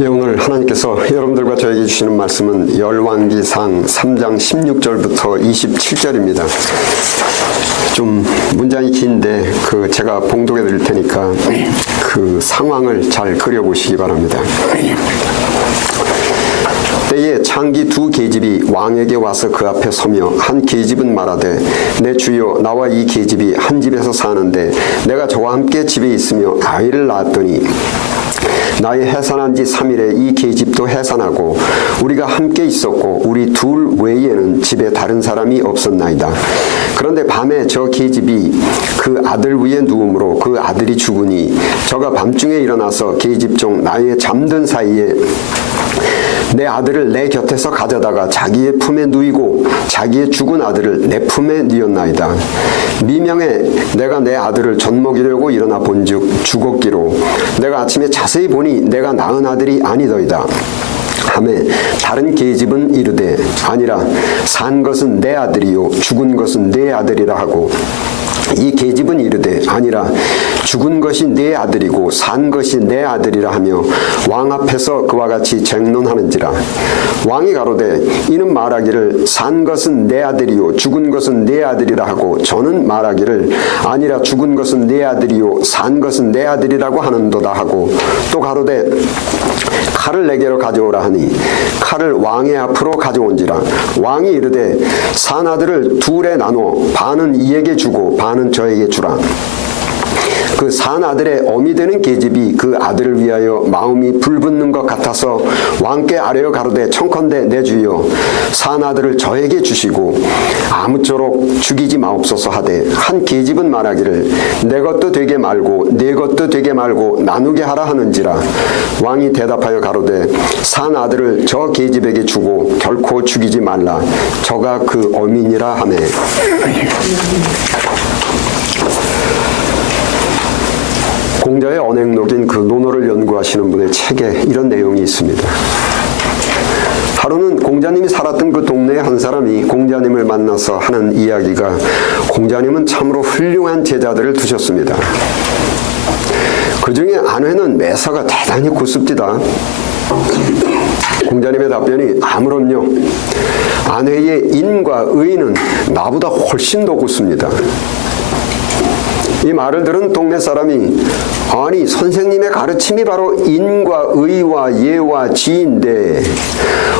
예, 오늘 하나님께서 여러분들과 저에게 주시는 말씀은 열왕기상 3장 16절부터 27절입니다. 좀 문장이 긴데 제가 봉독해 드릴 테니까 그 상황을 잘 그려보시기 바랍니다. 때에 창기 두 계집이 왕에게 와서 그 앞에 서며 한 계집은 말하되 내 주여 나와 이 계집이 한 집에서 사는데 내가 저와 함께 집에 있으며 아이를 낳았더니 나의 해산한 지 3일에 이 계집도 해산하고 우리가 함께 있었고 우리 둘 외에는 집에 다른 사람이 없었나이다. 그런데 밤에 저 계집이 그 아들 위에 누움으로 그 아들이 죽으니 저가 밤중에 일어나서 계집 중 나의 잠든 사이에 내 아들을 내 곁에서 가져다가 자기의 품에 누이고 자기의 죽은 아들을 내 품에 뉘었나이다. 미명에 내가 내 아들을 젖먹이려고 일어나 본즉 죽었기로 내가 아침에 자세히 보니 내가 낳은 아들이 아니더이다. 하매 다른 계집은 이르되 아니라 산 것은 내 아들이요 죽은 것은 내 아들이라 하고 이 계집은 이르되 아니라 죽은 것이 내 아들이고 산 것이 내 아들이라 하며 왕 앞에서 그와 같이 쟁론하는지라. 왕이 가로되 이는 말하기를 산 것은 내 아들이요 죽은 것은 내 아들이라 하고 저는 말하기를 아니라 죽은 것은 내 아들이요 산 것은 내 아들이라고 하는도다 하고 또 가로되 칼을 내게로 가져오라 하니 칼을 왕의 앞으로 가져온지라. 왕이 이르되 산 아들을 둘에 나눠 반은 이에게 주고 반은 저에게 주라. 그 산 아들의 어미 되는 계집이 그 아들을 위하여 마음이 불붙는 것 같아서 왕께 아뢰어 가로되 청컨대 내 주여 산 아들을 저에게 주시고 아무쪼록 죽이지 마옵소서 하되 한 계집은 말하기를 내 것도 되게 말고 내 것도 되게 말고 나누게 하라 하는지라. 왕이 대답하여 가로되 산 아들을 저 계집에게 주고 결코 죽이지 말라. 저가 그 어미니라 하매. 공자의 언행록인 그 논어를 연구하시는 분의 책에 이런 내용이 있습니다. 하루는 공자님이 살았던 그 동네의 한 사람이 공자님을 만나서 하는 이야기가 공자님은 참으로 훌륭한 제자들을 두셨습니다. 그 중에 아내는 매사가 대단히 굳습디다. 공자님의 답변이 아무럼요. 아내의 인과 의는 나보다 훨씬 더 굳습니다. 이 말을 들은 동네 사람이 아니 선생님의 가르침이 바로 인과 의와 예와 지인데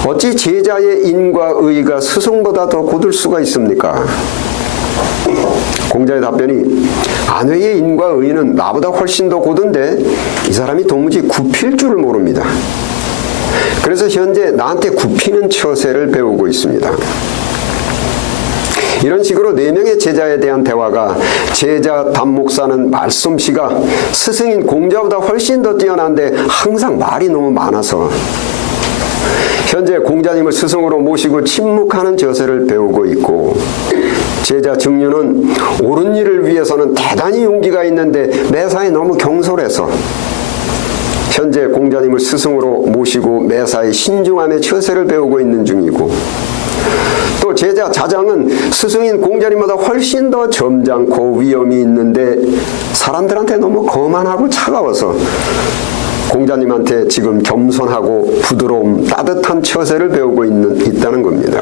어찌 제자의 인과 의가 스승보다 더 곧을 수가 있습니까? 공자의 답변이 아내의 인과 의는 나보다 훨씬 더 곧은데 이 사람이 도무지 굽힐 줄을 모릅니다. 그래서 현재 나한테 굽히는 처세를 배우고 있습니다. 이런 식으로 4명의 제자에 대한 대화가 제자 답목사는 말솜씨가 스승인 공자보다 훨씬 더 뛰어난데 항상 말이 너무 많아서 현재 공자님을 스승으로 모시고 침묵하는 저세를 배우고 있고 제자 증류는 옳은 일을 위해서는 대단히 용기가 있는데 매사에 너무 경솔해서 현재 공자님을 스승으로 모시고 매사에 신중함의 처세를 배우고 있는 중이고 또 제자 자장은 스승인 공자님보다 훨씬 더 점잖고 위엄이 있는데 사람들한테 너무 거만하고 차가워서 공자님한테 지금 겸손하고 부드러움, 따뜻한 처세를 배우고 있다는 겁니다.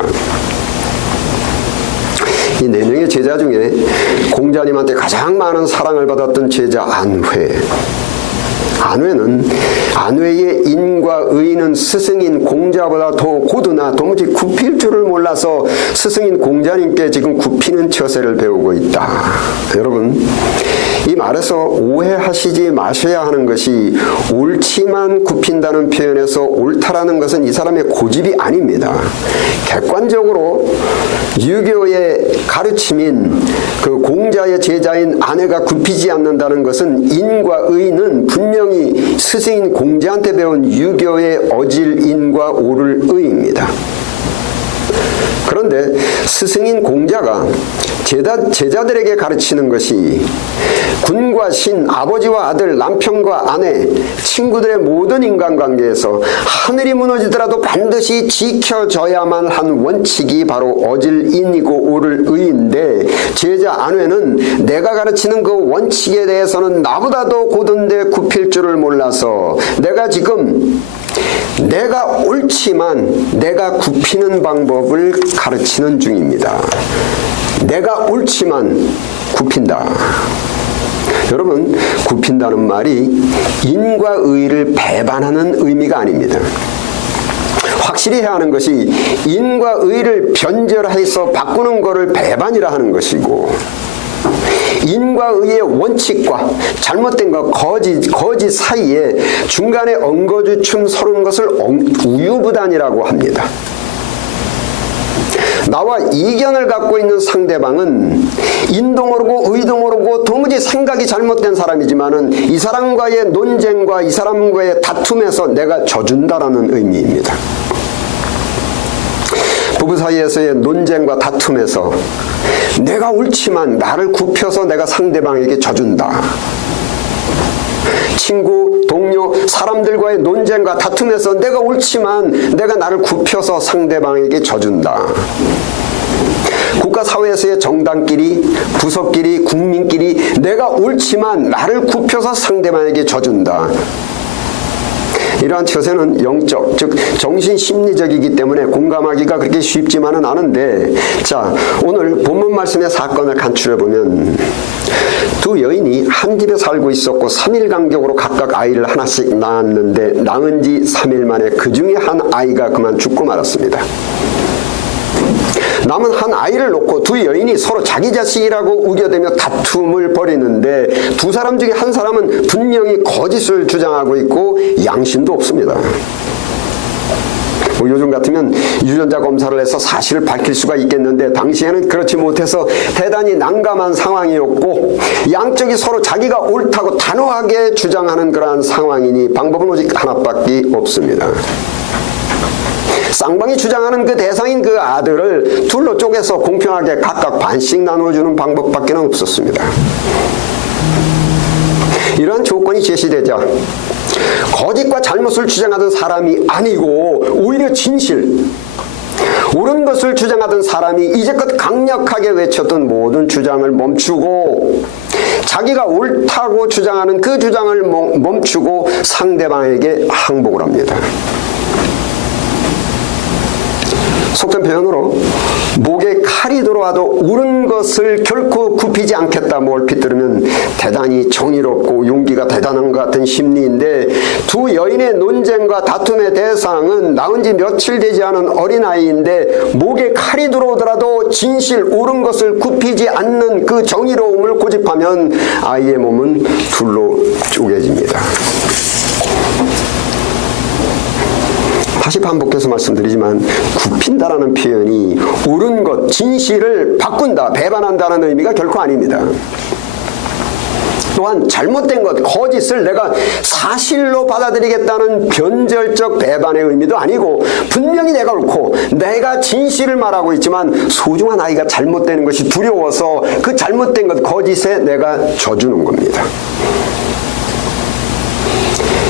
이 4명의 제자 중에 공자님한테 가장 많은 사랑을 받았던 제자 안회. 안회는 안회의 인과 의는 스승인 공자보다 더 고드나 도무지 굽힐 줄을 몰라서 스승인 공자님께 지금 굽히는 처세를 배우고 있다. 여러분 이 말에서 오해하시지 마셔야 하는 것이 옳지만 굽힌다는 표현에서 옳다라는 것은 이 사람의 고집이 아닙니다. 객관적으로 유교의 가르침인 그 공자의 제자인 아내가 굽히지 않는다는 것은 인과 의는 분명히 스승인 공자한테 배운 유교의 어질 인과 옳을 의입니다. 그런데 스승인 공자가 제자들에게 가르치는 것이 군과 신, 아버지와 아들, 남편과 아내, 친구들의 모든 인간관계에서 하늘이 무너지더라도 반드시 지켜져야만 한 원칙이 바로 어질인이고 옳을 의인데 제자 안회는 내가 가르치는 그 원칙에 대해서는 나보다 더 고든데 굽힐 줄을 몰라서 내가 지금 내가 옳지만 내가 굽히는 방법을 가르치는 중입니다. 내가 옳지만 굽힌다. 여러분, 굽힌다는 말이 인과 의를 배반하는 의미가 아닙니다. 확실히 해야 하는 것이 인과 의를 변절해서 바꾸는 것을 배반이라 하는 것이고, 인과 의의 원칙과 잘못된 것, 거짓 사이에 중간에 엉거주춤 서는 것을 우유부단이라고 합니다. 나와 이견을 갖고 있는 상대방은 인도 모르고 의도 모르고 도무지 생각이 잘못된 사람이지만은 이 사람과의 논쟁과 이 사람과의 다툼에서 내가 져준다라는 의미입니다. 부부 사이에서의 논쟁과 다툼에서 내가 옳지만 나를 굽혀서 내가 상대방에게 져준다. 친구, 동료, 사람들과의 논쟁과 다툼에서 내가 옳지만 내가 나를 굽혀서 상대방에게 져준다. 국가 사회에서의 정당끼리, 부서끼리, 국민끼리 내가 옳지만 나를 굽혀서 상대방에게 져준다. 이러한 처세는 영적, 즉 정신심리적이기 때문에 공감하기가 그렇게 쉽지만은 않은데, 자, 오늘 본문 말씀의 사건을 간추려보면 두 여인이 한 집에 살고 있었고 3일 간격으로 각각 아이를 하나씩 낳았는데 낳은 지 3일 만에 그 중에 한 아이가 그만 죽고 말았습니다. 남은 한 아이를 놓고 두 여인이 서로 자기 자식이라고 우겨대며 다툼을 벌이는데 두 사람 중에 한 사람은 분명히 거짓을 주장하고 있고 양심도 없습니다. 요즘 같으면 유전자 검사를 해서 사실을 밝힐 수가 있겠는데 당시에는 그렇지 못해서 대단히 난감한 상황이었고, 양쪽이 서로 자기가 옳다고 단호하게 주장하는 그러한 상황이니 방법은 오직 하나밖에 없습니다. 쌍방이 주장하는 그 대상인 그 아들을 둘로 쪼개서 공평하게 각각 반씩 나눠주는 방법밖에 없었습니다. 이러한 조건이 제시되자 거짓과 잘못을 주장하던 사람이 아니고 오히려 진실, 옳은 것을 주장하던 사람이 이제껏 강력하게 외쳤던 모든 주장을 멈추고 자기가 옳다고 주장하는 그 주장을 멈추고 상대방에게 항복을 합니다. 속된 표현으로 목에 칼이 들어와도 옳은 것을 결코 굽히지 않겠다 얼핏 들으면 대단히 정의롭고 용기가 대단한 것 같은 심리인데, 두 여인의 논쟁과 다툼의 대상은 낳은 지 며칠 되지 않은 어린아이인데 목에 칼이 들어오더라도 진실 옳은 것을 굽히지 않는 그 정의로움을 고집하면 아이의 몸은 둘로 쪼개집니다. 다시 반복해서 말씀드리지만 굽힌다라는 표현이 옳은 것, 진실을 바꾼다, 배반한다는 의미가 결코 아닙니다. 또한 잘못된 것, 거짓을 내가 사실로 받아들이겠다는 변절적 배반의 의미도 아니고, 분명히 내가 옳고 내가 진실을 말하고 있지만 소중한 아이가 잘못되는 것이 두려워서 그 잘못된 것, 거짓에 내가 져주는 겁니다.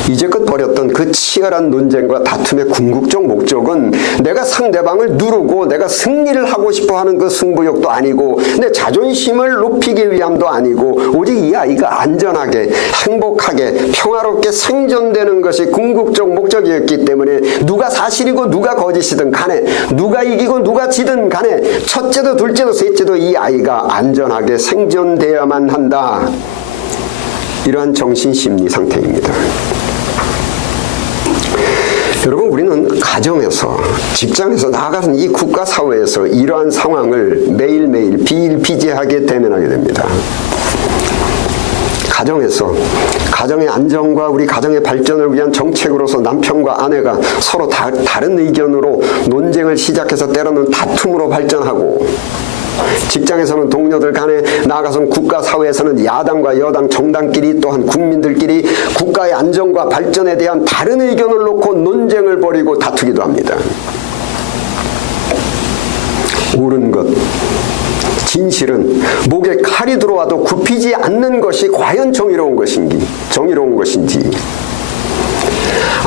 이제껏 벌였던 그 치열한 논쟁과 다툼의 궁극적 목적은 내가 상대방을 누르고 내가 승리를 하고 싶어하는 그 승부욕도 아니고 내 자존심을 높이기 위함도 아니고, 오직 이 아이가 안전하게 행복하게 평화롭게 생존되는 것이 궁극적 목적이었기 때문에 누가 사실이고 누가 거짓이든 간에, 누가 이기고 누가 지든 간에 첫째도 둘째도 셋째도 이 아이가 안전하게 생존되어야만 한다. 이러한 정신심리 상태입니다. 여러분, 우리는 가정에서, 직장에서, 나아가서 이 국가 사회에서 이러한 상황을 매일매일 비일비재하게 대면하게 됩니다. 가정에서 가정의 안정과 우리 가정의 발전을 위한 정책으로서 남편과 아내가 서로 다른 의견으로 논쟁을 시작해서 때로는 다툼으로 발전하고, 직장에서는 동료들 간에, 나아가서는 국가 사회에서는 야당과 여당, 정당끼리, 또한 국민들끼리 국가의 안정과 발전에 대한 다른 의견을 놓고 논쟁을 벌이고 다투기도 합니다. 옳은 것, 진실은 목에 칼이 들어와도 굽히지 않는 것이 과연 정의로운 것인지,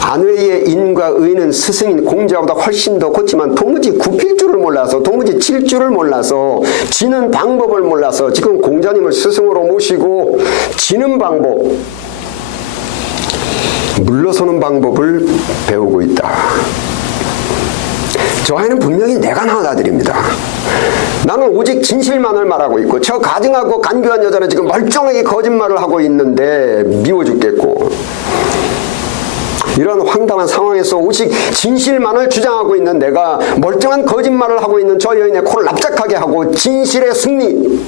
안외의 인과 의는 스승인 공자보다 훨씬 더 컸지만 도무지 굽힐 줄을 몰라서, 도무지 칠 줄을 몰라서, 지는 방법을 몰라서 지금 공자님을 스승으로 모시고 지는 방법, 물러서는 방법을 배우고 있다. 저 아이는 분명히 내가 낳아드립니다. 나는 오직 진실만을 말하고 있고 저 가증하고 간교한 여자는 지금 멀쩡하게 거짓말을 하고 있는데 미워 죽겠고, 이런 황당한 상황에서 오직 진실만을 주장하고 있는 내가 멀쩡한 거짓말을 하고 있는 저 여인의 코를 납작하게 하고 진실의 승리,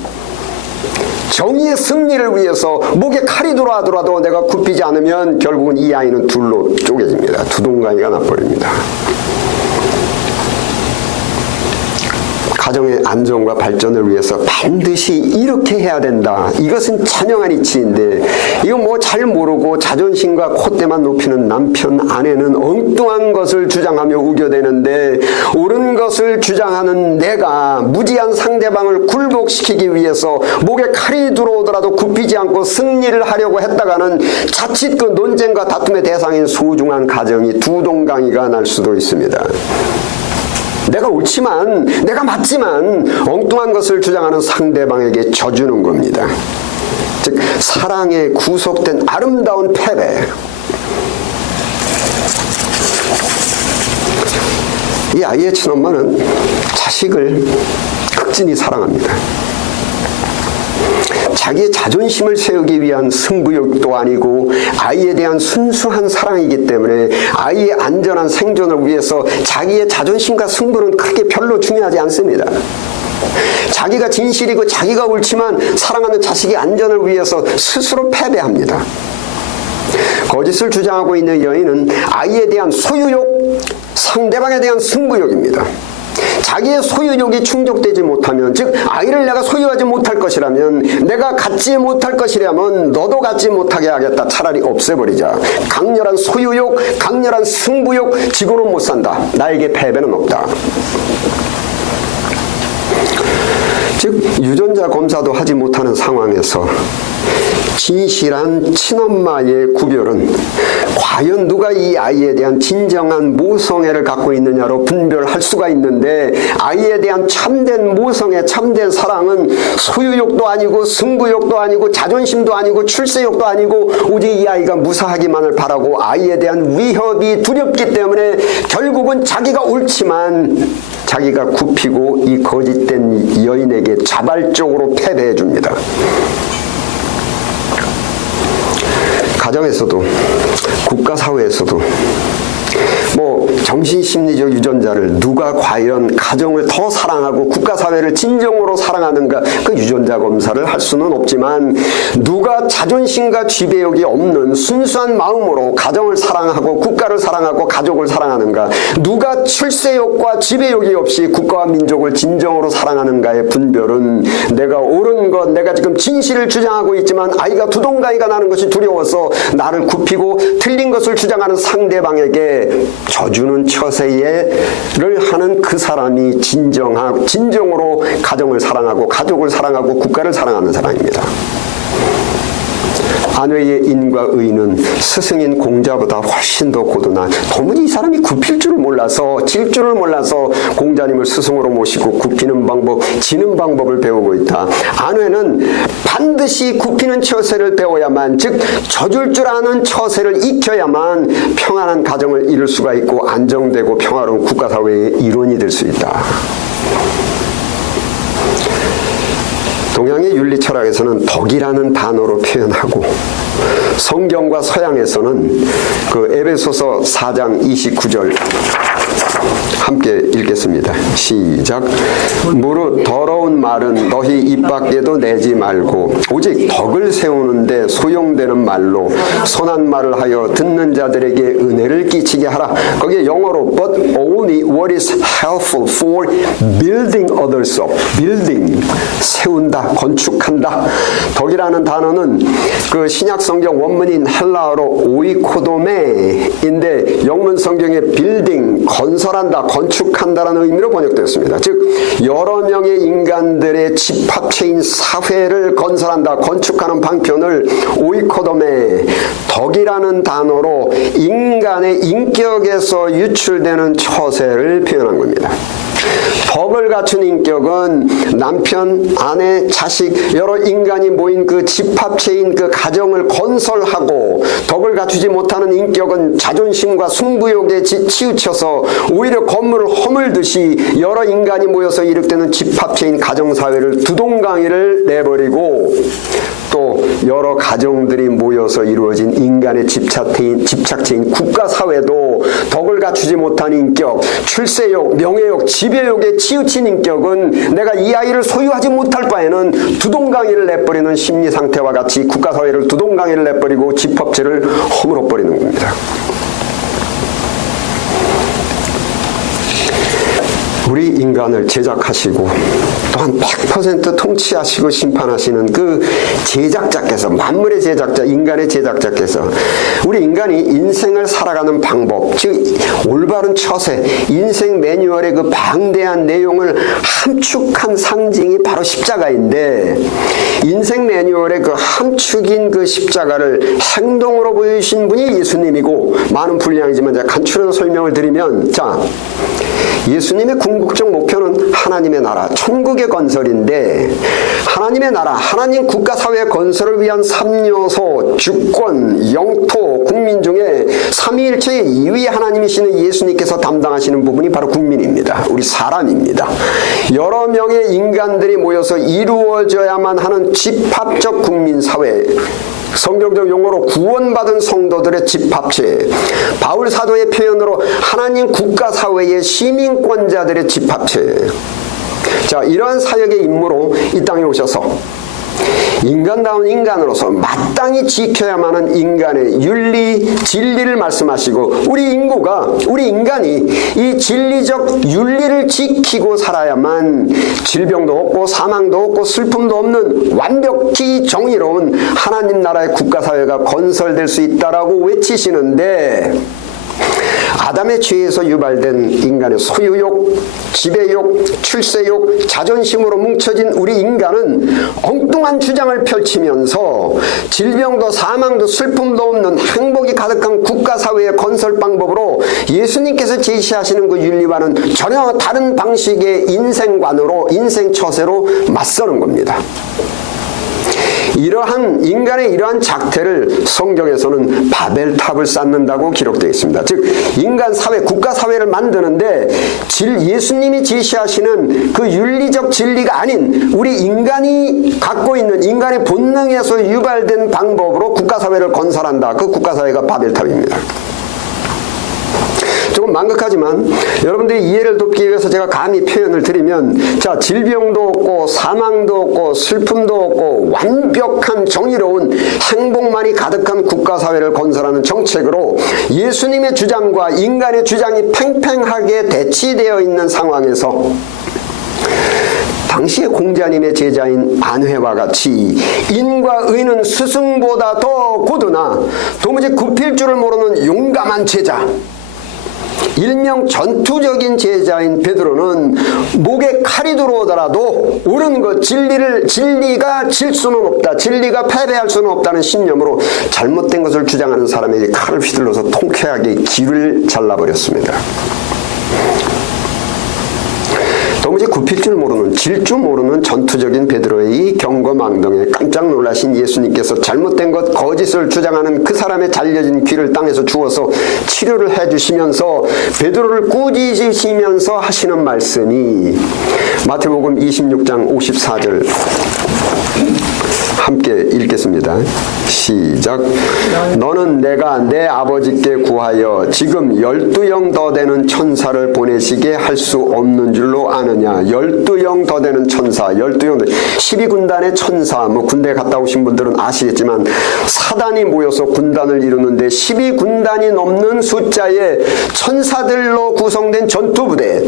정의의 승리를 위해서 목에 칼이 들어가더라도 내가 굽히지 않으면 결국은 이 아이는 둘로 쪼개집니다. 두동강이가 나버립니다. 가정의 안정과 발전을 위해서 반드시 이렇게 해야 된다. 이것은 찬영한 이치인데, 이거 뭐 잘 모르고 자존심과 콧대만 높이는 남편, 아내는 엉뚱한 것을 주장하며 우겨대는데, 옳은 것을 주장하는 내가 무지한 상대방을 굴복시키기 위해서 목에 칼이 들어오더라도 굽히지 않고 승리를 하려고 했다가는 자칫 그 논쟁과 다툼의 대상인 소중한 가정이 두동강이가 날 수도 있습니다. 내가 옳지만, 내가 맞지만 엉뚱한 것을 주장하는 상대방에게 져주는 겁니다. 즉 사랑에 구속된 아름다운 패배. 이 아이의 친엄마는 자식을 극진히 사랑합니다. 자기의 자존심을 세우기 위한 승부욕도 아니고 아이에 대한 순수한 사랑이기 때문에 아이의 안전한 생존을 위해서 자기의 자존심과 승부는 크게 별로 중요하지 않습니다. 자기가 진실이고 자기가 옳지만 사랑하는 자식의 안전을 위해서 스스로 패배합니다. 거짓을 주장하고 있는 여인은 아이에 대한 소유욕, 상대방에 대한 승부욕입니다. 자기의 소유욕이 충족되지 못하면, 즉 아이를 내가 소유하지 못할 것이라면, 내가 갖지 못할 것이라면 너도 갖지 못하게 하겠다. 차라리 없애버리자. 강렬한 소유욕, 강렬한 승부욕, 지고는 못 산다. 나에게 패배는 없다. 즉 유전자 검사도 하지 못하는 상황에서 진실한 친엄마의 구별은 과연 누가 이 아이에 대한 진정한 모성애를 갖고 있느냐로 분별할 수가 있는데, 아이에 대한 참된 모성애, 참된 사랑은 소유욕도 아니고 승부욕도 아니고 자존심도 아니고 출세욕도 아니고 오직 이 아이가 무사하기만을 바라고 아이에 대한 위협이 두렵기 때문에 결국은 자기가 옳지만 자기가 굽히고 이 거짓된 여인에게 자발적으로 패배해 줍니다. 가정에서도 국가사회에서도 정신심리적 유전자를 누가 과연 가정을 더 사랑하고 국가사회를 진정으로 사랑하는가, 그 유전자 검사를 할 수는 없지만 누가 자존심과 지배욕이 없는 순수한 마음으로 가정을 사랑하고 국가를 사랑하고 가족을 사랑하는가, 누가 출세욕과 지배욕이 없이 국가와 민족을 진정으로 사랑하는가의 분별은 내가 옳은 것, 내가 지금 진실을 주장하고 있지만 아이가 두동강이가 나는 것이 두려워서 나를 굽히고 틀린 것을 주장하는 상대방에게 져주는 처세를 하는 그 사람이 진정으로 가정을 사랑하고 가족을 사랑하고 국가를 사랑하는 사람입니다. 아내의 인과 의는 스승인 공자보다 훨씬 더 고도나, 도무지 이 사람이 굽힐 줄을 몰라서, 질 줄을 몰라서 공자님을 스승으로 모시고 굽히는 방법, 지는 방법을 배우고 있다. 아내는 반드시 굽히는 처세를 배워야만, 즉 져줄 줄 아는 처세를 익혀야만 평안한 가정을 이룰 수가 있고 안정되고 평화로운 국가사회의 일원이 될 수 있다. 동양의 윤리 철학에서는 덕이라는 단어로 표현하고, 성경과 서양에서는 그 에베소서 4장 29절 함께 읽겠습니다. 시작. 무릇 더러운 말은 너희 입 밖에도 내지 말고 오직 덕을 세우는데 소용되는 말로 선한 말을 하여 듣는 자들에게 은혜를 끼치게 하라. 거기에 영어로 but only what is helpful for building others up. building, 세운다, 건축한다. 덕이라는 단어는 그 신약 성경 원문인 헬라어로 오이코도메인데 영문 성경에 building, 건설한다, 건축한다라는 의미로 번역되었습니다. 즉 여러 명의 인간들의 집합체인 사회를 건설한다, 건축하는 방편을 오이코도메, 덕이라는 단어로 인간의 인격에서 유출되는 처세를 표현한 겁니다. 덕을 갖춘 인격은 남편, 아내, 자식, 여러 인간이 모인 그 집합체인 그 가정을 건설하고, 덕을 갖추지 못하는 인격은 자존심과 승부욕에 치우쳐서 오히려 건물을 허물듯이 여러 인간이 모여서 이룩되는 집합체인 가정사회를 두동강이를 내버리고, 또 여러 가정들이 모여서 이루어진 인간의 집착체인 국가사회도 덕을 갖추지 못한 인격, 출세욕, 명예욕, 지배욕에 치우친 인격은 내가 이 아이를 소유하지 못할 바에는 두동강이를 내버리는 심리상태와 같이 국가사회를 두동강이를 내버리고 집합체를 허물어버리는 겁니다. 우리 인간을 제작하시고 또한 100% 통치하시고 심판하시는 그 제작자께서, 만물의 제작자, 인간의 제작자께서 우리 인간이 인생을 살아가는 방법, 즉 올바른 처세, 인생 매뉴얼의 그 방대한 내용을 함축한 상징이 바로 십자가인데, 인생 매뉴얼의 그 함축인 그 십자가를 행동으로 보여주신 분이 예수님이고, 많은 분량이지만 제가 간추려서 설명을 드리면, 자, 예수님의 궁극적 목표는 하나님의 나라, 천국의 건설인데, 하나님의 나라, 하나님 국가사회 건설을 위한 3요소, 주권, 영토, 국민 중에 삼위일체의 2위 하나님이시는 예수님께서 담당하시는 부분이 바로 국민입니다. 우리 사람입니다. 여러 명의 인간들이 모여서 이루어져야만 하는 집합적 국민사회, 성경적 용어로 구원받은 성도들의 집합체, 바울 사도의 표현으로 하나님 국가사회의 시민권자들의 집합체. 자, 이러한 사역의 임무로 이 땅에 오셔서 인간다운 인간으로서 마땅히 지켜야만 하는 인간의 윤리, 진리를 말씀하시고, 우리 인간이 이 진리적 윤리를 지키고 살아야만 질병도 없고 사망도 없고 슬픔도 없는 완벽히 정의로운 하나님 나라의 국가사회가 건설될 수 있다라고 외치시는데, 아담의 죄에서 유발된 인간의 소유욕, 지배욕, 출세욕, 자존심으로 뭉쳐진 우리 인간은 엉뚱한 주장을 펼치면서 질병도 사망도 슬픔도 없는 행복이 가득한 국가사회의 건설 방법으로 예수님께서 제시하시는 그 윤리와는 전혀 다른 방식의 인생관으로, 인생처세로 맞서는 겁니다. 이러한 인간의 이러한 작태를 성경에서는 바벨탑을 쌓는다고 기록되어 있습니다. 즉 인간 사회, 국가 사회를 만드는데 예수님이 제시하시는 그 윤리적 진리가 아닌 우리 인간이 갖고 있는 인간의 본능에서 유발된 방법으로 국가 사회를 건설한다. 그 국가 사회가 바벨탑입니다. 조금 망극하지만 여러분들이 이해를 돕기 위해서 제가 감히 표현을 드리면, 자, 질병도 없고 사망도 없고 슬픔도 없고 완벽한 정의로운 행복만이 가득한 국가사회를 건설하는 정책으로 예수님의 주장과 인간의 주장이 팽팽하게 대치되어 있는 상황에서 당시의 공자님의 제자인 안회와 같이 인과 의는 스승보다 더 고드나 도무지 굽힐 줄을 모르는 용감한 제자, 일명 전투적인 제자인 베드로는 목에 칼이 들어오더라도 옳은 것, 진리가 질 수는 없다, 진리가 패배할 수는 없다는 신념으로 잘못된 것을 주장하는 사람에게 칼을 휘둘러서 통쾌하게 귀를 잘라버렸습니다. 도무지 굽힐 줄 모르는, 질 줄 모르는 전투적인 베드로의 이 경거망동에 깜짝 놀라신 예수님께서 잘못된 것, 거짓을 주장하는 그 사람의 잘려진 귀를 땅에서 주워서 치료를 해주시면서 베드로를 꾸짖으시면서 하시는 말씀이 마태복음 26장 54절 함께 읽겠습니다. 시작. 너는 내가 내 아버지께 구하여 지금 12영 더 되는 천사를 보내시게 할 수 없는 줄로 아느냐. 12영 더 되는 천사, 12영 12군단의 천사, 뭐 군대 갔다 오신 분들은 아시겠지만 사단이 모여서 군단을 이루는데 12군단이 넘는 숫자의 천사들로 구성된 전투부대,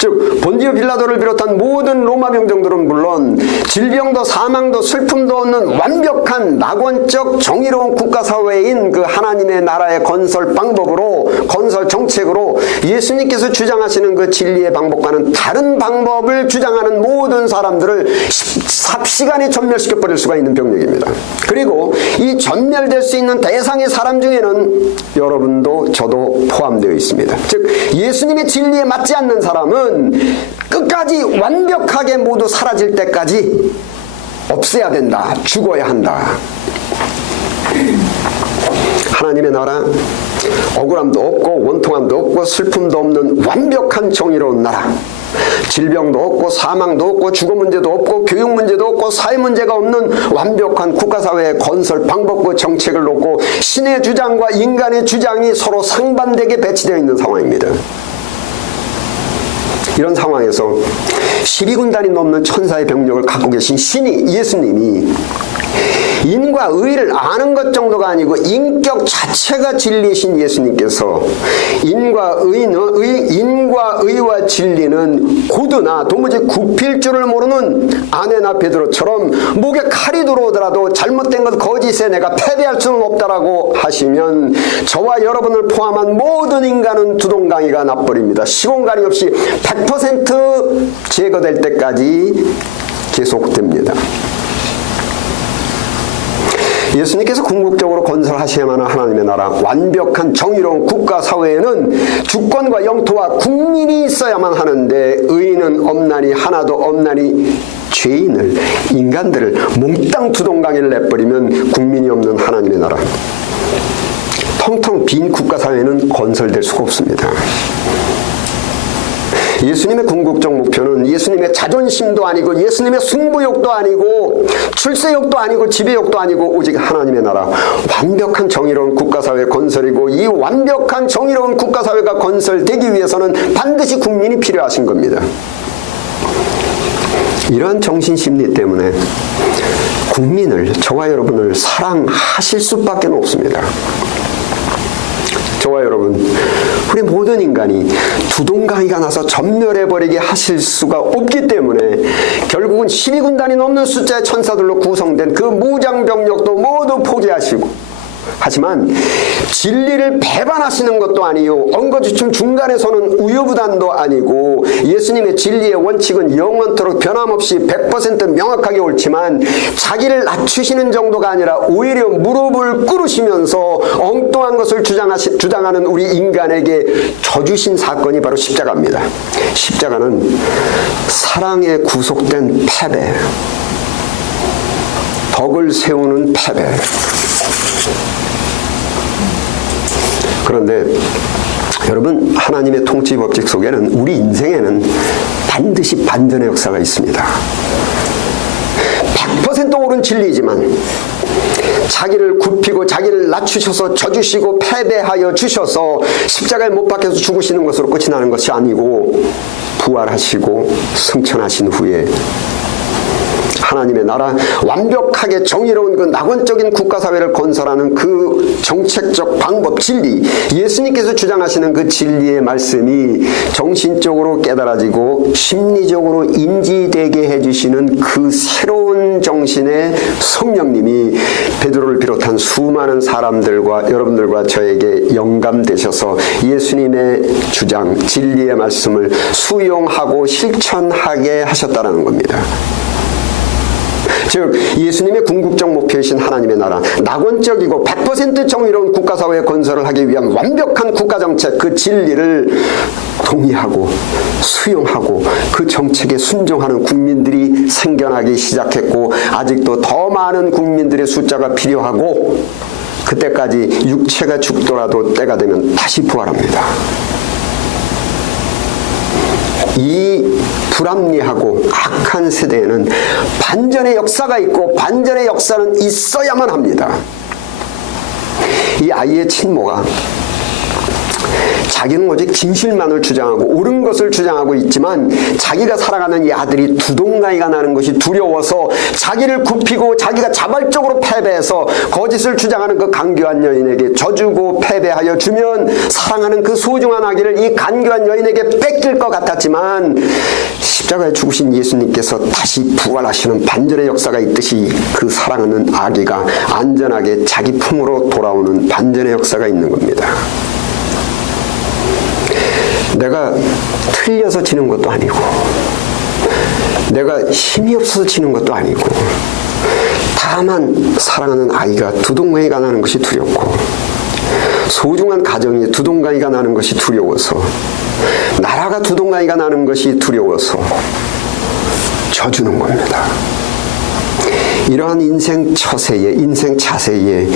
즉 본디오 빌라도를 비롯한 모든 로마 병정들은 물론 질병도 사망도 슬픔도 없는 이런 완벽한 낙원적 정의로운 국가사회인 그 하나님의 나라의 건설 방법으로, 건설 정책으로 예수님께서 주장하시는 그 진리의 방법과는 다른 방법을 주장하는 모든 사람들을 삽시간에 전멸시켜버릴 수가 있는 병력입니다. 그리고 이 전멸될 수 있는 대상의 사람 중에는 여러분도 저도 포함되어 있습니다. 즉 예수님의 진리에 맞지 않는 사람은 끝까지 완벽하게 모두 사라질 때까지 없애야 된다, 죽어야 한다. 하나님의 나라, 억울함도 없고 원통함도 없고 슬픔도 없는 완벽한 정의로운 나라, 질병도 없고 사망도 없고 주거 문제도 없고 교육 문제도 없고 사회 문제가 없는 완벽한 국가사회의 건설 방법과 정책을 놓고 신의 주장과 인간의 주장이 서로 상반되게 배치되어 있는 상황입니다. 이런 상황에서 12군단이 넘는 천사의 병력을 갖고 계신 신이, 예수님이 인과 의를 아는 것 정도가 아니고 인격 자체가 진리이신 예수님께서 인과 의와 진리는 고드나 도무지 굽힐 줄을 모르는 아내나 베드로처럼 목에 칼이 들어오더라도 잘못된 것 거짓에 내가 패배할 수는 없다라고 하시면 저와 여러분을 포함한 모든 인간은 두동강이가 나버립니다. 시공간이 없이 100% 제거될 때까지 계속됩니다. 예수님께서 궁극적으로 건설하셔야만 하는 하나님의 나라, 완벽한 정의로운 국가사회에는 주권과 영토와 국민이 있어야만 하는데 의인은 없나니 하나도 없나니 죄인을, 인간들을 몽땅 두동강에 내버리면 국민이 없는 하나님의 나라, 텅텅 빈 국가사회는 건설될 수가 없습니다. 예수님의 궁극적 목표는 예수님의 자존심도 아니고 예수님의 승부욕도 아니고 출세욕도 아니고 지배욕도 아니고 오직 하나님의 나라, 완벽한 정의로운 국가사회 건설이고, 이 완벽한 정의로운 국가사회가 건설되기 위해서는 반드시 국민이 필요하신 겁니다. 이러한 정신심리 때문에 국민을, 저와 여러분을 사랑하실 수밖에 없습니다. 저와 여러분, 우리 모든 인간이 두동강이가 나서 전멸해버리게 하실 수가 없기 때문에 결국은 12군단이 넘는 숫자의 천사들로 구성된 그 무장병력도 모두 포기하시고, 하지만 진리를 배반하시는 것도 아니요, 엉거주춤 중간에서는 우유부단도 아니고, 예수님의 진리의 원칙은 영원토록 변함없이 100% 명확하게 옳지만 자기를 낮추시는 정도가 아니라 오히려 무릎을 꿇으시면서 엉뚱한 것을 주장하는 우리 인간에게 져주신 사건이 바로 십자가입니다. 십자가는 사랑에 구속된 패배, 덕을 세우는 패배. 그런데 여러분, 하나님의 통치 법칙 속에는, 우리 인생에는 반드시 반전의 역사가 있습니다. 100% 옳은 진리이지만 자기를 굽히고 자기를 낮추셔서 져주시고 패배하여 주셔서 십자가에 못 박혀서 죽으시는 것으로 끝이 나는 것이 아니고, 부활하시고 승천하신 후에 하나님의 나라, 완벽하게 정의로운 그 낙원적인 국가사회를 건설하는 그 정책적 방법, 진리, 예수님께서 주장하시는 그 진리의 말씀이 정신적으로 깨달아지고 심리적으로 인지되게 해주시는 그 새로운 정신의 성령님이 베드로를 비롯한 수많은 사람들과 여러분들과 저에게 영감되셔서 예수님의 주장, 진리의 말씀을 수용하고 실천하게 하셨다는 겁니다. 즉 예수님의 궁극적 목표이신 하나님의 나라, 낙원적이고 100% 정의로운 국가사회 건설을 하기 위한 완벽한 국가정책, 그 진리를 동의하고 수용하고 그 정책에 순종하는 국민들이 생겨나기 시작했고, 아직도 더 많은 국민들의 숫자가 필요하고, 그때까지 육체가 죽더라도 때가 되면 다시 부활합니다. 이 불합리하고 악한 세대에는 반전의 역사가 있고, 반전의 역사는 있어야만 합니다. 이 아이의 친모가 자기는 오직 진실만을 주장하고 옳은 것을 주장하고 있지만 자기가 사랑하는 이 아들이 두동강이가 나는 것이 두려워서 자기를 굽히고 자기가 자발적으로 패배해서 거짓을 주장하는 그 간교한 여인에게 져주고 패배하여 주면 사랑하는 그 소중한 아기를 이 간교한 여인에게 뺏길 것 같았지만 십자가에 죽으신 예수님께서 다시 부활하시는 반전의 역사가 있듯이 그 사랑하는 아기가 안전하게 자기 품으로 돌아오는 반전의 역사가 있는 겁니다. 내가 틀려서 지는 것도 아니고 내가 힘이 없어서 지는 것도 아니고 다만 사랑하는 아이가 두동강이가 나는 것이 두렵고 소중한 가정이 두동강이가 나는 것이 두려워서 나라가 두동강이가 나는 것이 두려워서 져주는 겁니다. 이러한 인생 처세에 인생 자세에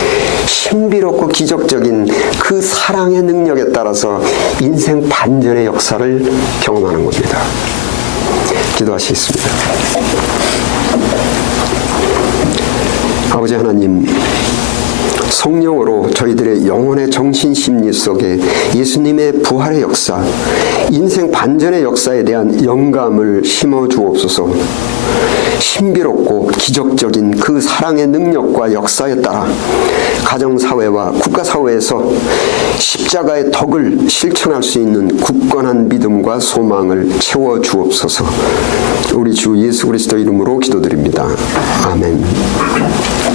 신비롭고 기적적인 그 사랑의 능력에 따라서 인생 반전의 역사를 경험하는 겁니다. 기도하시겠습니다. 아버지 하나님, 성령으로 저희들의 영혼의 정신심리 속에 예수님의 부활의 역사, 인생 반전의 역사에 대한 영감을 심어주옵소서. 신비롭고 기적적인 그 사랑의 능력과 역사에 따라 가정사회와 국가사회에서 십자가의 덕을 실천할 수 있는 굳건한 믿음과 소망을 채워주옵소서. 우리 주 예수 그리스도 이름으로 기도드립니다. 아멘.